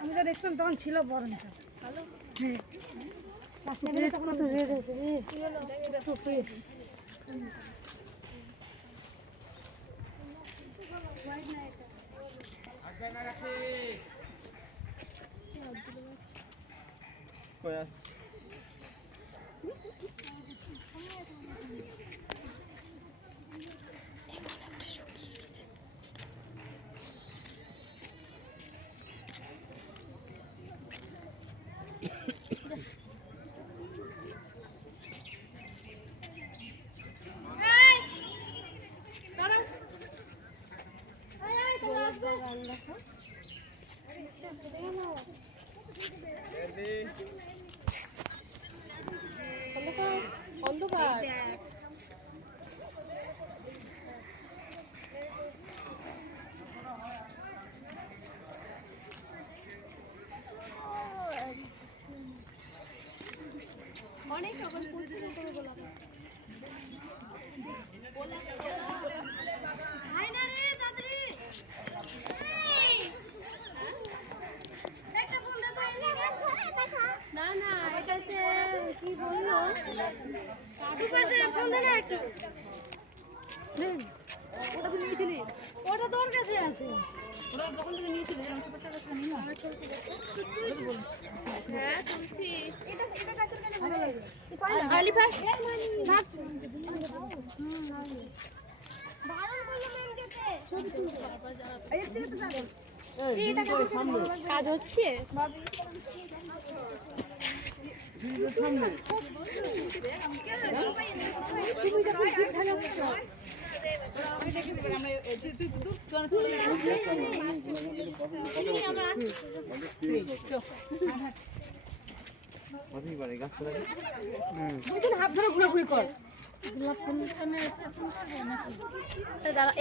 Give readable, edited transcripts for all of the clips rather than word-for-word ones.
আমি তো দেখছিলাম তখন ছিল বরঞ্চ অন্ধকার অনেক রকম ফুল থেকে করে গোলাপ না না এটা সে কি বললো ওটা তো নিয়েছিলি ওটা তোর কাছে আছে ওটা দোকান থেকে নিয়েছিলি হ্যাঁ তুলছি কাজ হচ্ছে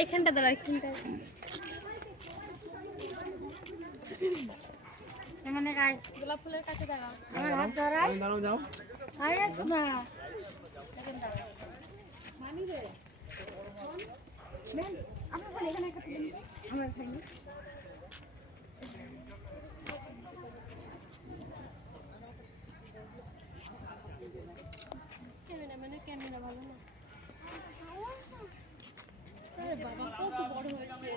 এখানটা দাঁড়া এখানটা মানে গোলাপ ফুলের কাছে দাঁড়াও আমার হাত ধরাই দাঁড়াও যাও আরে শোনা মানি রে ম্যাম আমরা বলে এখানে একটা তুলে আমরা খাইনি ক্যামেরা ভালো না আরে বাবা কত বড় হয়েছে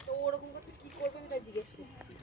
তো ওরকম করতে কি করবে আমি তাই জিজ্ঞেস করছি